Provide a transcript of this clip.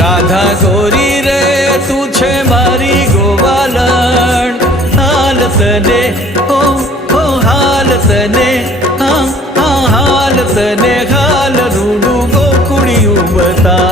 રાધા ગોરી રે તું છે મારી ગોવાલણ, હાલ તને ઓ હાલ તને, હા હાલ તને હાલ રૂડું ગોકુળિયું બતા.